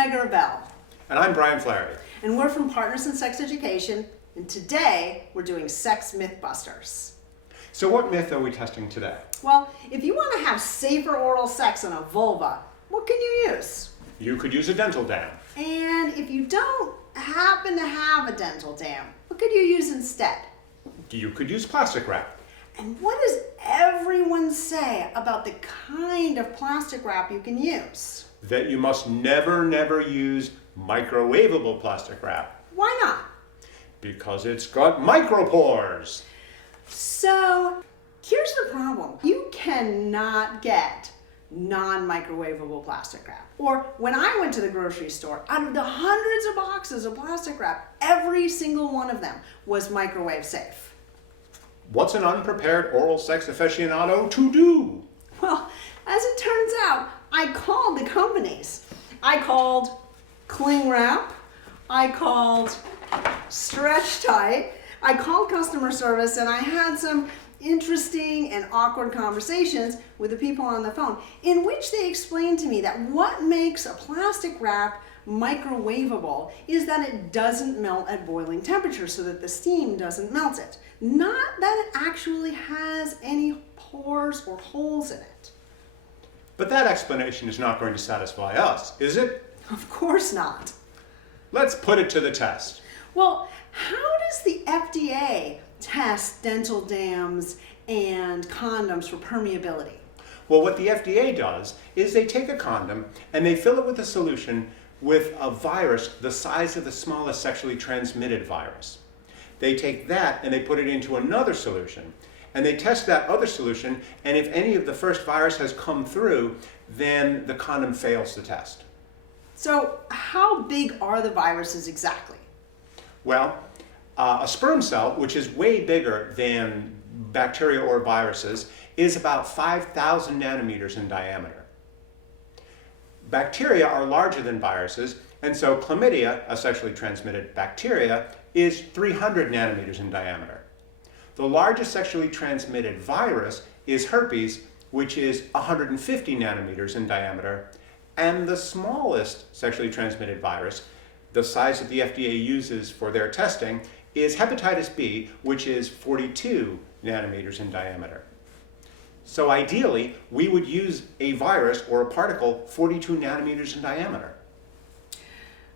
Megara. And I'm Brian Flaherty. And we're from Partners in Sex Education, and today we're doing Sex Mythbusters. So what myth are we testing today? Well, if you want to have safer oral sex on a vulva, what can you use? You could use a dental dam. And if you don't happen to have a dental dam, what could you use instead? You could use plastic wrap. And what does everyone say about the kind of plastic wrap you can use? That you must never use microwavable plastic wrap. Why not? Because it's got micropores. So here's the problem. You cannot get non-microwavable plastic wrap. Or when I went to the grocery store, out of the hundreds of boxes of plastic wrap, every single one of them was microwave safe. What's an unprepared oral sex aficionado to do? Well, as it turns out, I called the companies. I called Cling Wrap, I called Stretch Tight, I called customer service, and I had some interesting and awkward conversations with the people on the phone in which they explained to me that what makes a plastic wrap microwavable is that it doesn't melt at boiling temperature so that the steam doesn't melt it. Not that it actually has any pores or holes in it. But that explanation is not going to satisfy us, is it? Of course not. Let's put it to the test. Well, how does the FDA test dental dams and condoms for permeability? Well, what the FDA does is they take a condom and they fill it with a solution with a virus the size of the smallest sexually transmitted virus. They take that and they put it into another solution and they test that other solution, and if any of the first virus has come through, then the condom fails the test. So how big are the viruses exactly? Well, a sperm cell, which is way bigger than bacteria or viruses, is about 5,000 nanometers in diameter. Bacteria are larger than viruses, and so chlamydia, a sexually transmitted bacteria, is 300 nanometers in diameter. The largest sexually transmitted virus is herpes, which is 150 nanometers in diameter, and the smallest sexually transmitted virus, the size that the FDA uses for their testing, is hepatitis B, which is 42 nanometers in diameter. So ideally, we would use a virus or a particle 42 nanometers in diameter.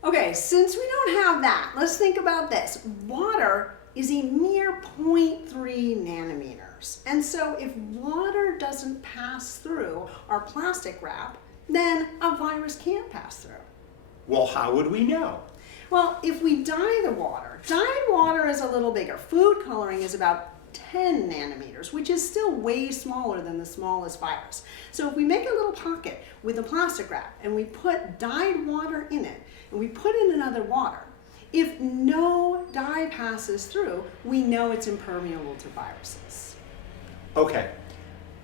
Okay, since we don't have that, let's think about this. Water is a mere 0.3 nanometers. And so if water doesn't pass through our plastic wrap, then a virus can't pass through. Well, how would we know? Well, if we dye the water, dyed water is a little bigger. Food coloring is about 10 nanometers, which is still way smaller than the smallest virus. So if we make a little pocket with a plastic wrap and we put dyed water in it and we put in another water, if no dye passes through, we know it's impermeable to viruses. Okay,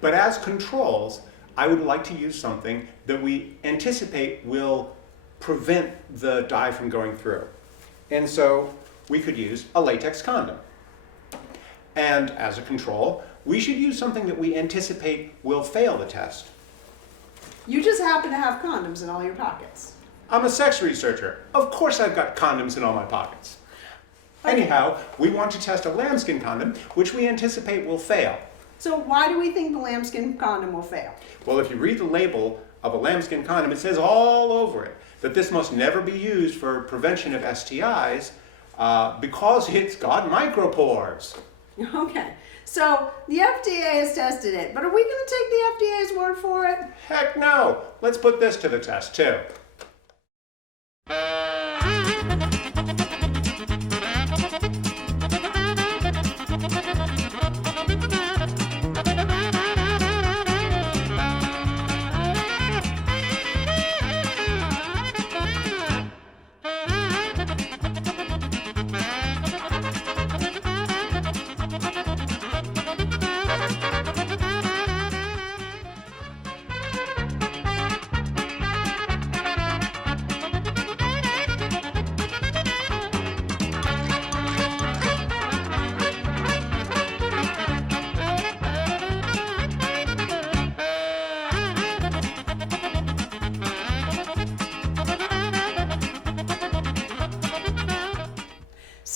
but as controls, I would like to use something that we anticipate will prevent the dye from going through. And so we could use a latex condom. And as a control, we should use something that we anticipate will fail the test. You just happen to have condoms in all your pockets. I'm a sex researcher. Of course I've got condoms in all my pockets. Okay. Anyhow, we want to test a lambskin condom, which we anticipate will fail. So why do we think the lambskin condom will fail? Well, if you read the label of a lambskin condom, it says all over it that this must never be used for prevention of STIs because it's got micropores. Okay, so the FDA has tested it, but are we going to take the FDA's word for it? Heck no! Let's put this to the test too.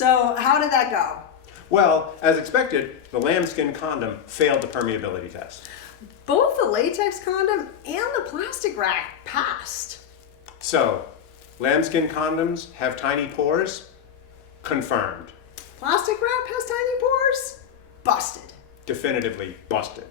So how did that go? Well, as expected, the lambskin condom failed the permeability test. Both the latex condom and the plastic wrap passed. So, lambskin condoms have tiny pores? Confirmed. Plastic wrap has tiny pores? Busted. Definitively busted.